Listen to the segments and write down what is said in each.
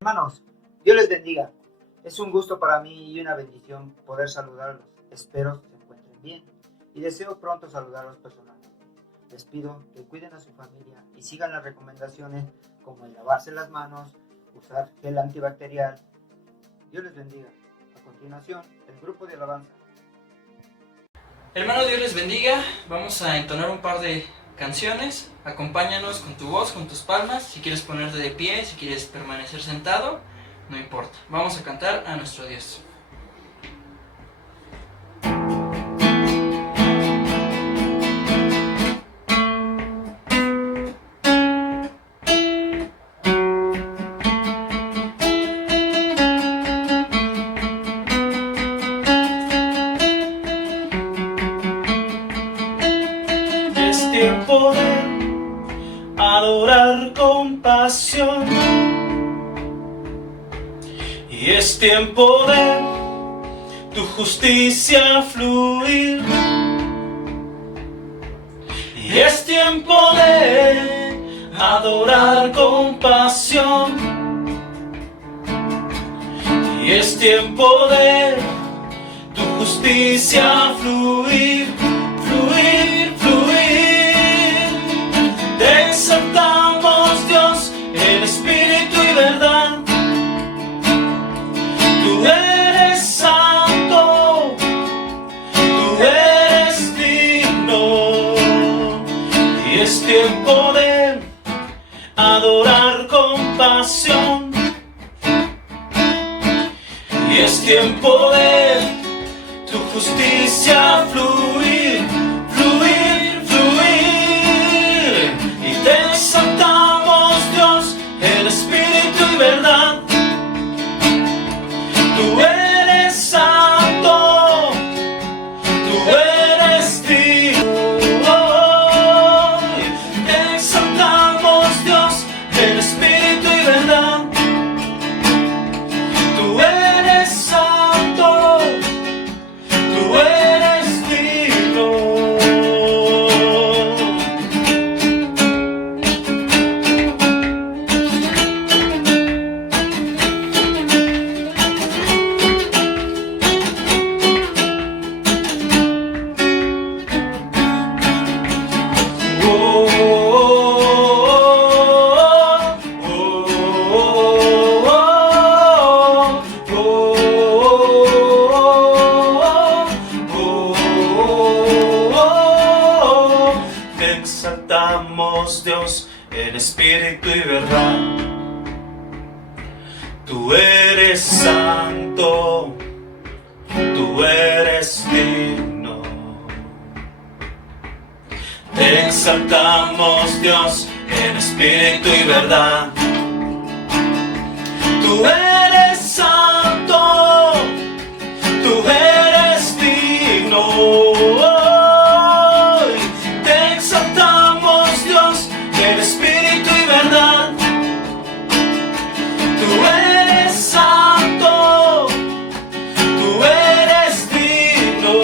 Hermanos, Dios les bendiga. Es un gusto para mí y una bendición poder saludarlos. Espero se encuentren bien y deseo pronto saludarlos personalmente. Les pido que cuiden a su familia y sigan las recomendaciones como el lavarse las manos, usar gel antibacterial. Dios les bendiga. A continuación, el grupo de alabanza. Hermano, Dios les bendiga. Vamos a entonar un par de canciones. Acompáñanos con tu voz, con tus palmas. Si quieres ponerte de pie, si quieres permanecer sentado, no importa. Vamos a cantar a nuestro Dios. Es tiempo de adorar con pasión, y es tiempo de tu justicia fluir, y es tiempo de adorar con pasión, y es tiempo de tu justicia fluir, fluir, fluir. Te exaltamos, Dios, en espíritu y verdad. Tú eres santo, tú eres digno, y es tiempo de adorar con pasión, y es tiempo de tu justicia fluir, fluir, fluir. Y te exaltamos, Dios, en espíritu y verdad. Tú eres santo, tú eres digno. Te exaltamos, Dios, en espíritu y verdad. Tú eres santo, tú eres digno. Te exaltamos, Dios, en espíritu y verdad. Tú eres santo, tú eres digno. Te exaltamos, Dios, en espíritu y verdad. Tú eres santo, tú eres digno. Te exaltamos, Dios, en espíritu y verdad. Tú eres santo, tú eres digno.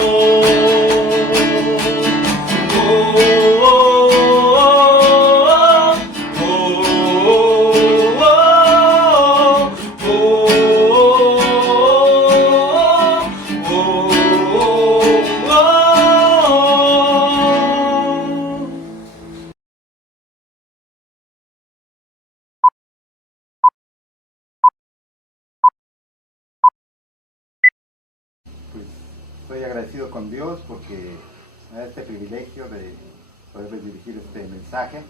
Pues estoy agradecido con Dios porque me da este privilegio de poderles dirigir este mensaje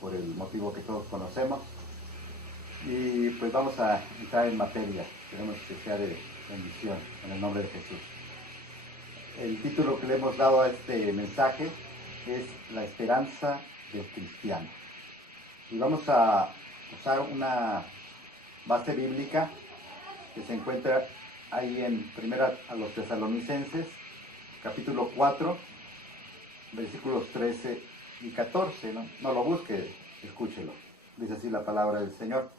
por el motivo que todos conocemos. Y pues vamos a entrar en materia. Queremos que sea de bendición en el nombre de Jesús. El título que le hemos dado a este mensaje es La esperanza del cristiano. Y vamos a usar una base bíblica que se encuentra ahí en Primera a los Tesalonicenses, capítulo 4, versículos 13 y 14. No lo busque, escúchelo. Dice así la palabra del Señor.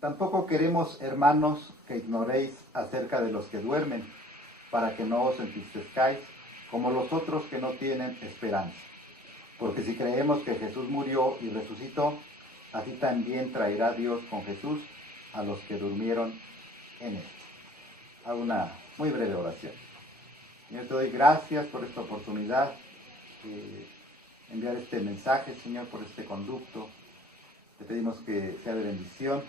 Tampoco queremos, hermanos, que ignoréis acerca de los que duermen, para que no os entristezcáis como los otros que no tienen esperanza. Porque si creemos que Jesús murió y resucitó, así también traerá Dios con Jesús a los que durmieron en él. Hago una muy breve oración. Señor, te doy gracias por esta oportunidad de enviar este mensaje, Señor, por este conducto. Te pedimos que sea de bendición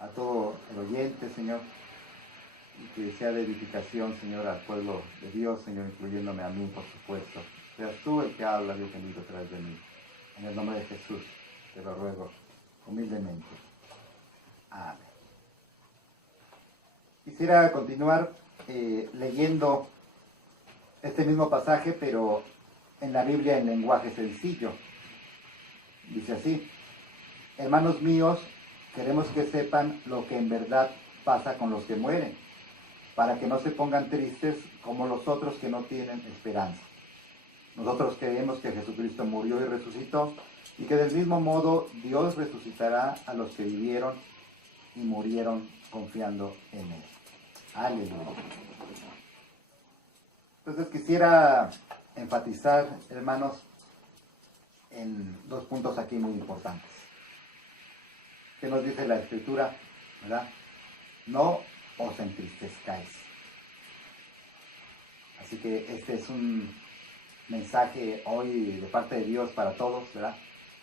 a todo el oyente, Señor, y que sea de edificación, Señor, al pueblo de Dios, Señor, incluyéndome a mí, por supuesto. Seas tú el que habla, Dios bendito, a través de mí. En el nombre de Jesús, te lo ruego humildemente. Amén. Quisiera continuar leyendo este mismo pasaje, pero en la Biblia en lenguaje sencillo. Dice así: hermanos míos, queremos que sepan lo que en verdad pasa con los que mueren, para que no se pongan tristes como los otros que no tienen esperanza. Nosotros creemos que Jesucristo murió y resucitó, y que del mismo modo Dios resucitará a los que vivieron y murieron confiando en Él. Aleluya. Entonces quisiera enfatizar, hermanos, en dos puntos aquí muy importantes. ¿Qué nos dice la Escritura? ¿Verdad? No os entristezcáis. Así que este es un mensaje hoy de parte de Dios para todos, ¿verdad?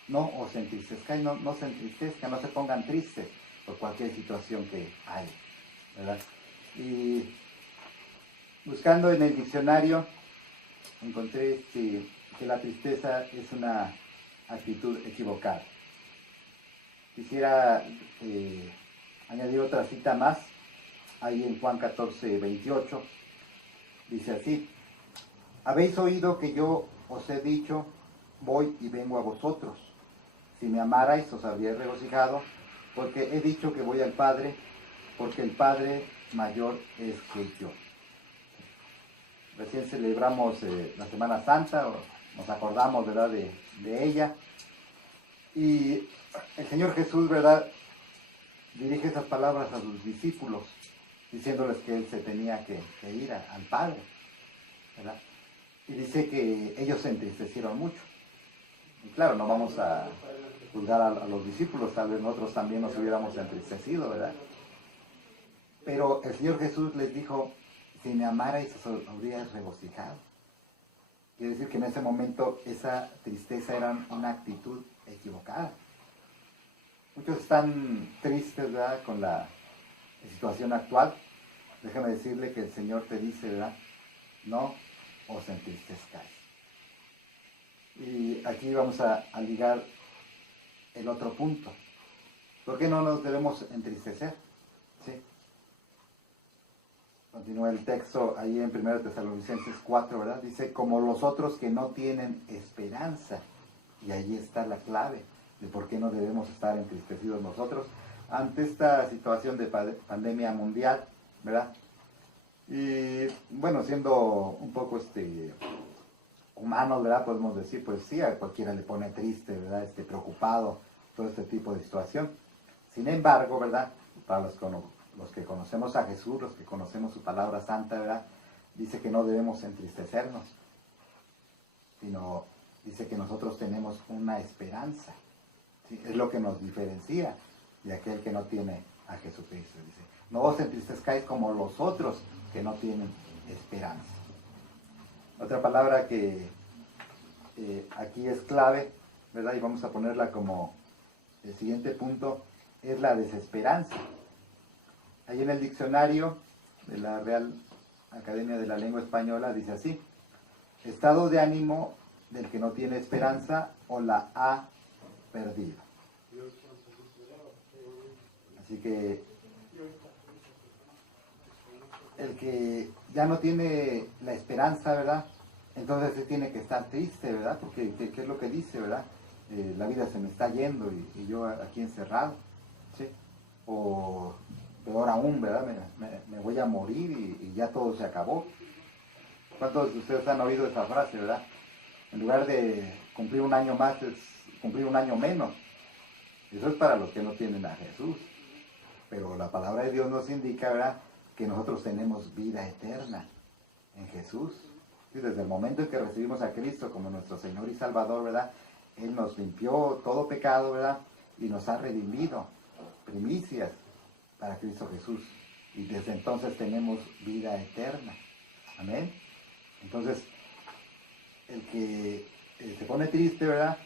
No os entristezcáis, no se entristezcan, no se pongan tristes por cualquier situación que hay, ¿verdad? Y buscando en el diccionario encontré que la tristeza es una actitud equivocada. Quisiera añadir otra cita más, ahí en Juan 14:28, dice así: habéis oído que yo os he dicho, voy y vengo a vosotros. Si me amarais, os habríais regocijado, porque he dicho que voy al Padre, porque el Padre mayor es que yo. Recién celebramos la Semana Santa, nos acordamos, ¿verdad?, de ella. Y el Señor Jesús, ¿verdad?, dirige esas palabras a sus discípulos, diciéndoles que Él se tenía que ir al Padre, ¿verdad? Y dice que ellos se entristecieron mucho. Y claro, no vamos a juzgar a los discípulos, tal vez nosotros también nos hubiéramos entristecido, ¿verdad? Pero el Señor Jesús les dijo: si me amarais, os habríais regocijado. Quiere decir que en ese momento esa tristeza era una actitud equivocada. Muchos están tristes, ¿verdad?, con la situación actual. Déjame decirle que el Señor te dice, ¿verdad?, no os entristezcáis. Y aquí vamos a ligar el otro punto. ¿Por qué no nos debemos entristecer? ¿Sí? Continúa el texto ahí en 1 Tesalonicenses 4, ¿verdad? Dice: como los otros que no tienen esperanza. Y ahí está la clave de por qué no debemos estar entristecidos nosotros ante esta situación de pandemia mundial, ¿verdad? Y bueno, siendo un poco humanos, ¿verdad?, podemos decir, pues sí, a cualquiera le pone triste, ¿verdad?, preocupado, todo este tipo de situación. Sin embargo, ¿verdad?, para los que conocemos a Jesús, los que conocemos su palabra santa, ¿verdad?, dice que no debemos entristecernos, sino dice que nosotros tenemos una esperanza. ¿Sí? Es lo que nos diferencia de aquel que no tiene a Jesucristo. Dice: no os entristezcáis como los otros que no tienen esperanza. Otra palabra que aquí es clave, ¿verdad?, y vamos a ponerla como el siguiente punto, es la desesperanza. Ahí en el diccionario de la Real Academia de la Lengua Española dice así: estado de ánimo del que no tiene esperanza o la ha perdido. Así que el que ya no tiene la esperanza, ¿verdad?, entonces se tiene que estar triste, ¿verdad? Porque ¿qué es lo que dice, verdad? La vida se me está yendo y yo aquí encerrado, ¿sí? O peor aún, ¿verdad? Me voy a morir y ya todo se acabó. ¿Cuántos de ustedes han oído esa frase, verdad? En lugar de cumplir un año más, es cumplir un año menos. Eso es para los que no tienen a Jesús. Pero la palabra de Dios nos indica, ¿verdad?, que nosotros tenemos vida eterna en Jesús. Y desde el momento en que recibimos a Cristo como nuestro Señor y Salvador, ¿verdad?, Él nos limpió todo pecado, ¿verdad?, y nos ha redimido, primicias para Cristo Jesús. Y desde entonces tenemos vida eterna. Amén. Entonces, el que se pone triste, ¿verdad?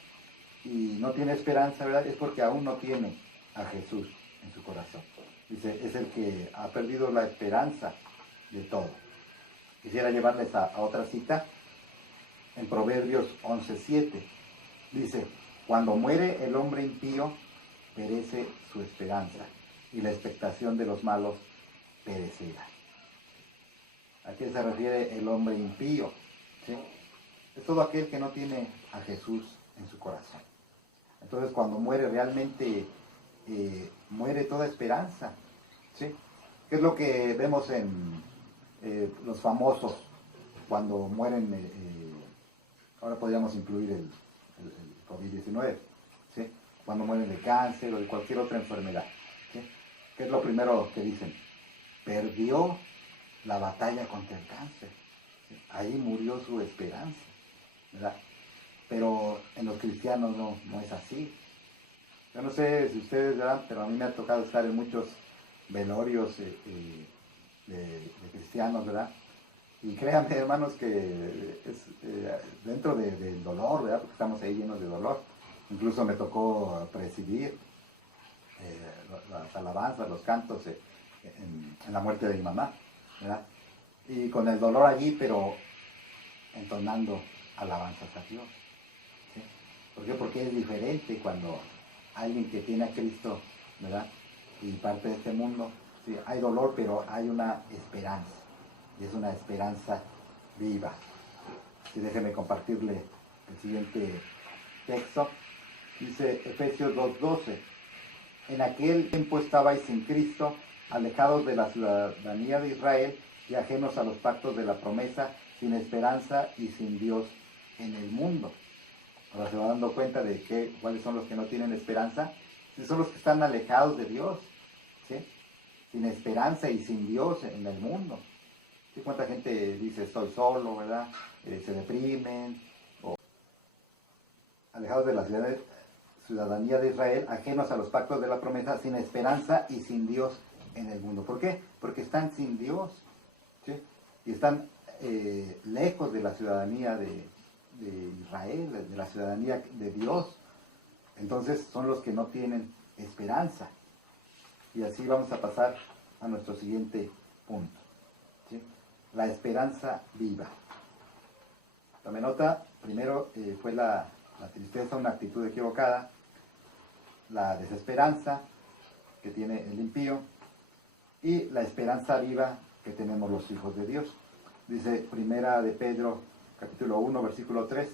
Y no tiene esperanza, ¿verdad? Es porque aún no tiene a Jesús en su corazón. Dice, es el que ha perdido la esperanza de todo. Quisiera llevarles a otra cita en Proverbios 11:7. Dice, cuando muere el hombre impío, perece su esperanza, y la expectación de los malos perecerá. ¿A qué se refiere el hombre impío? ¿Sí? Es todo aquel que no tiene a Jesús en su corazón. Entonces, cuando muere realmente muere toda esperanza. ¿Sí? ¿Qué es lo que vemos en los famosos cuando mueren? Ahora podríamos incluir el COVID-19, ¿sí? Cuando mueren de cáncer o de cualquier otra enfermedad. ¿Sí? ¿Qué es lo primero que dicen? Perdió la batalla contra el cáncer. ¿Sí? Ahí murió su esperanza, ¿verdad? Pero en los cristianos no es así. Yo no sé si ustedes, ¿verdad? Pero a mí me ha tocado estar en muchos velorios de cristianos, ¿verdad? Y créanme, hermanos, que es dentro del dolor, ¿verdad? Porque estamos ahí llenos de dolor. Incluso me tocó presidir las alabanzas, los cantos en la muerte de mi mamá, ¿verdad? Y con el dolor allí, pero entonando alabanzas a Dios. ¿Sí? ¿Por qué? Porque es diferente cuando alguien que tiene a Cristo, ¿verdad? Y parte de este mundo, sí, hay dolor, pero hay una esperanza. Y es una esperanza viva. Y déjenme compartirle el siguiente texto. Dice Efesios 2:12. En aquel tiempo estabais sin Cristo, alejados de la ciudadanía de Israel y ajenos a los pactos de la promesa, sin esperanza y sin Dios en el mundo. Ahora se va dando cuenta de cuáles son los que no tienen esperanza. Son los que están alejados de Dios, ¿sí? Sin esperanza y sin Dios en el mundo. ¿Sí? ¿Cuánta gente dice estoy solo, verdad? Se deprimen. O alejados de la ciudadanía de Israel, ajenos a los pactos de la promesa, sin esperanza y sin Dios en el mundo. ¿Por qué? Porque están sin Dios, ¿sí? Y están lejos de la ciudadanía de Israel, de la ciudadanía de Dios. Entonces son los que no tienen esperanza. Y así vamos a pasar a nuestro siguiente punto, ¿sí? La esperanza viva. Tome nota, primero fue la tristeza, una actitud equivocada, la desesperanza que tiene el impío y la esperanza viva que tenemos los hijos de Dios. Dice Primera de Pedro, capítulo 1, versículo 3.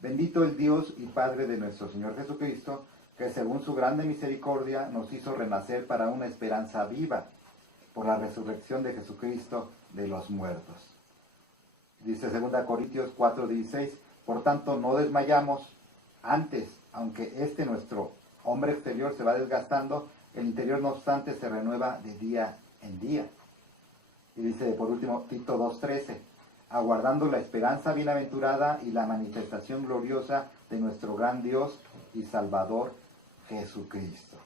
Bendito el Dios y Padre de nuestro Señor Jesucristo, que según su grande misericordia nos hizo renacer para una esperanza viva, por la resurrección de Jesucristo de los muertos. Dice 2 Corintios 4:16, por tanto no desmayamos, antes, aunque nuestro hombre exterior se va desgastando, el interior no obstante se renueva de día en día. Y dice por último Tito 2:13, aguardando la esperanza bienaventurada y la manifestación gloriosa de nuestro gran Dios y Salvador Jesucristo.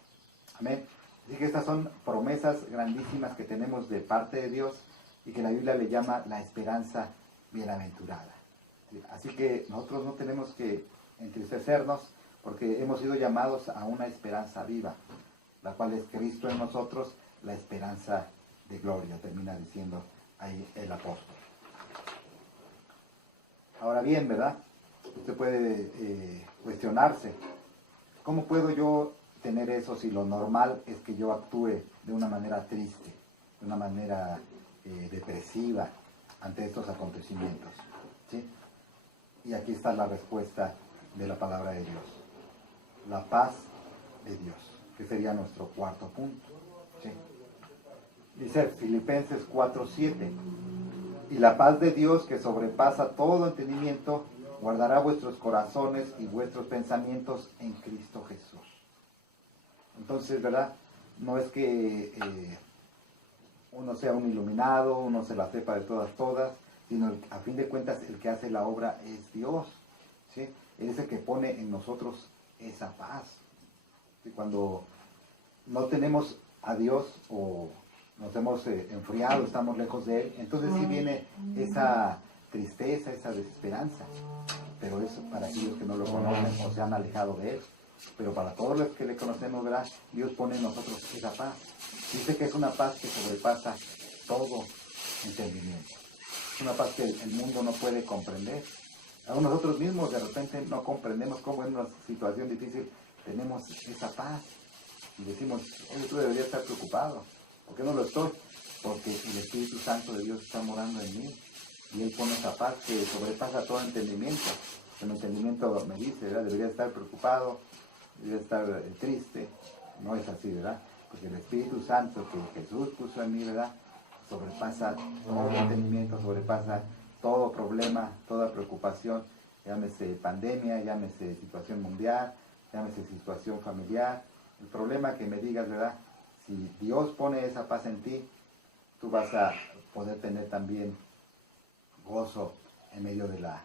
Amén. Así que estas son promesas grandísimas que tenemos de parte de Dios y que la Biblia le llama la esperanza bienaventurada. Así que nosotros no tenemos que entristecernos porque hemos sido llamados a una esperanza viva, la cual es Cristo en nosotros, la esperanza de gloria, termina diciendo ahí el apóstol. Ahora bien, ¿verdad? Usted puede cuestionarse, ¿cómo puedo yo tener eso si lo normal es que yo actúe de una manera triste, de una manera depresiva ante estos acontecimientos? ¿Sí? Y aquí está la respuesta de la palabra de Dios. La paz de Dios, que sería nuestro cuarto punto. ¿Sí? Dice Filipenses 4:7, y la paz de Dios que sobrepasa todo entendimiento, guardará vuestros corazones y vuestros pensamientos en Cristo Jesús. Entonces, ¿verdad? No es que uno sea un iluminado, uno se la sepa de todas, sino a fin de cuentas el que hace la obra es Dios, ¿sí? Él es el que pone en nosotros esa paz. Y cuando no tenemos a Dios o nos hemos enfriado, estamos lejos de Él, entonces sí viene esa tristeza, esa desesperanza. Pero eso para aquellos que no lo conocen o se han alejado de Él. Pero para todos los que le conocemos, ¿verdad? Dios pone en nosotros esa paz. Dice que es una paz que sobrepasa todo entendimiento. Es una paz que el mundo no puede comprender. Aún nosotros mismos de repente no comprendemos cómo en una situación difícil tenemos esa paz. Y decimos, oye, tú deberías estar preocupado. ¿Por qué no lo estoy? Porque el Espíritu Santo de Dios está morando en mí. Y Él pone esa paz que sobrepasa todo entendimiento. El entendimiento me dice, ¿verdad? Debería estar preocupado, debería estar triste. No es así, ¿verdad? Porque el Espíritu Santo que Jesús puso en mí, ¿verdad? Sobrepasa todo entendimiento, sobrepasa todo problema, toda preocupación. Llámese pandemia, llámese situación mundial, llámese situación familiar. El problema que me digas, ¿verdad? Si Dios pone esa paz en ti, tú vas a poder tener también gozo en medio de la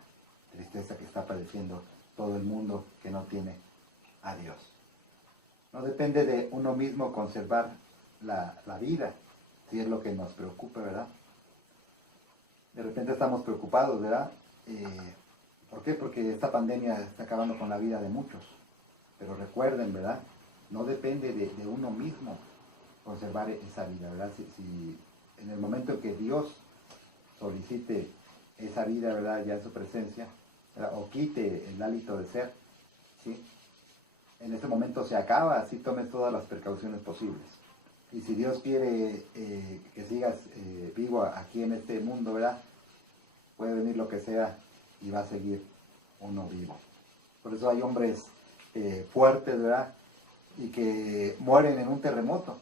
tristeza que está padeciendo todo el mundo que no tiene a Dios. No depende de uno mismo conservar la vida, si es lo que nos preocupa, ¿verdad? De repente estamos preocupados, ¿verdad? ¿Por qué? Porque esta pandemia está acabando con la vida de muchos. Pero recuerden, ¿verdad? No depende de uno mismo conservar esa vida, ¿verdad? Si en el momento en que Dios solicite esa vida, ¿verdad? Ya en su presencia, ¿verdad? O quite el hálito de ser, ¿sí? En ese momento se acaba, así tomes todas las precauciones posibles. Y si Dios quiere que sigas vivo aquí en este mundo, ¿verdad? Puede venir lo que sea y va a seguir uno vivo. Por eso hay hombres fuertes, ¿verdad? Y que mueren en un terremoto.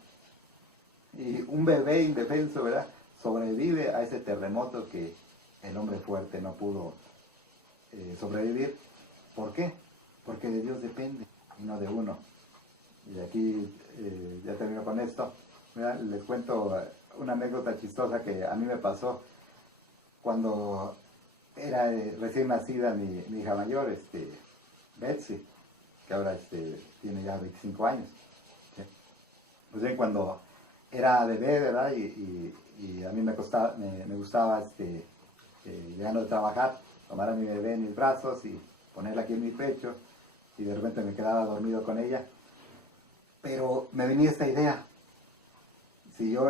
Y un bebé indefenso, ¿verdad? Sobrevive a ese terremoto que el hombre fuerte no pudo sobrevivir. ¿Por qué? Porque de Dios depende y no de uno. Y aquí ya termino con esto. ¿Verdad? Les cuento una anécdota chistosa que a mí me pasó cuando era recién nacida mi hija mayor, Betsy, que ahora tiene ya 25 años. ¿Sí? Pues bien, cuando era bebé, ¿verdad? Y a mí me gustaba llegando de trabajar, tomar a mi bebé en mis brazos y ponerla aquí en mi pecho, y de repente me quedaba dormido con ella. Pero me venía esta idea: si yo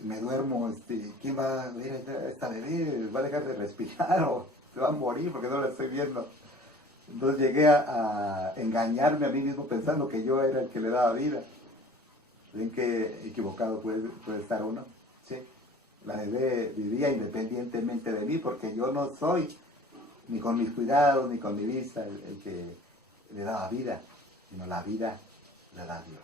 me duermo, ¿quién va a ver a esta bebé? ¿Va a dejar de respirar o se va a morir porque no la estoy viendo? Entonces llegué a engañarme a mí mismo pensando que yo era el que le daba vida. ¿Ven qué equivocado puede estar uno? ¿Sí? La bebé vivía independientemente de mí, porque yo no soy, ni con mis cuidados, ni con mi vista, el que le daba vida, sino la vida la da Dios.